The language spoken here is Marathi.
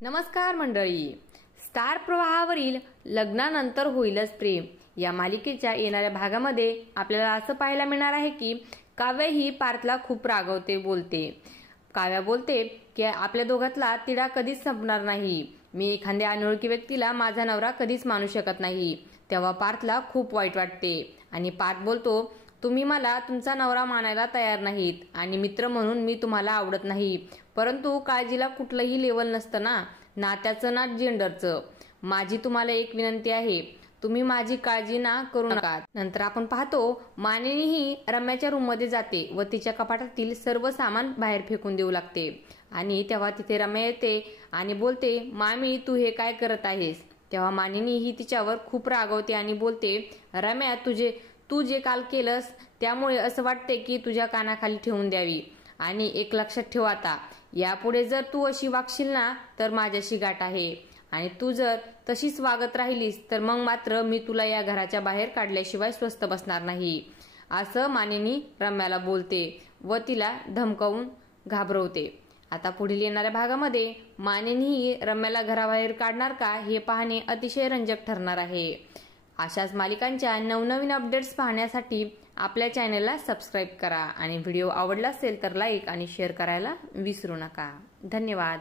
नमस्कार मंडळी. स्टार प्रवाहावरील लग्नानंतर होईलच प्रेम या मालिकेच्या येणाऱ्या भागामध्ये आपल्याला असं पाहायला मिळणार आहे की काव्य ही पार्थला खूप रागवते बोलते. काव्या बोलते की आपल्या दोघातला तिढा कधीच संपणार नाही. मी एखाद्या अनोळखी व्यक्तीला माझा नवरा कधीच मानू शकत नाही. तेव्हा पार्थला खूप वाईट वाटते आणि पार्थ बोलतो, तुम्ही मला तुमचा नवरा मानायला तयार नाहीत आणि मित्र म्हणून मी तुम्हाला आवडत नाही. परंतु काळजीला कुठलंही लेवल नसतं ना, नात्याचं ना जेंडरचं. माझी तुम्हाला एक विनंती आहे, तुम्ही माझी काळजी ना करू नका. नंतर आपण पाहतो मानिनी ही रम्याच्या रूम मध्ये जाते व तिच्या कपाटातील सर्व सामान बाहेर फेकून देऊ लागते. आणि तेव्हा तिथे रम्या येते आणि बोलते, मामी तू हे काय करत आहेस. तेव्हा मानिनी ही तिच्यावर खूप रागवते आणि बोलते, रम्या तू जे काल केलंस त्यामुळे असं वाटते की तुझ्या कानाखाली ठेवून द्यावी. आणि एक लक्षात ठेव, आता यापुढे जर तू अशी वागशील ना तर माझ्याशी गाठ आहे. आणि तू जर तशीच वागत राहिलीस तर मग मात्र मी तुला या घराच्या बाहेर काढल्याशिवाय स्वस्थ बसणार नाही. असं मानिनी रम्याला बोलते व तिला धमकावून घाबरवते. आता पुढील येणाऱ्या भागामध्ये मानिनी रम्याला घराबाहेर काढणार का हे पाहणे अतिशय रंजक ठरणार आहे. अशाच मालिकांच्या नवनवीन अपडेट्स पाहण्यासाठी आपल्या चॅनलला सबस्क्राईब करा आणि व्हिडिओ आवडला असेल तर लाईक आणि शेअर करायला विसरू नका. धन्यवाद.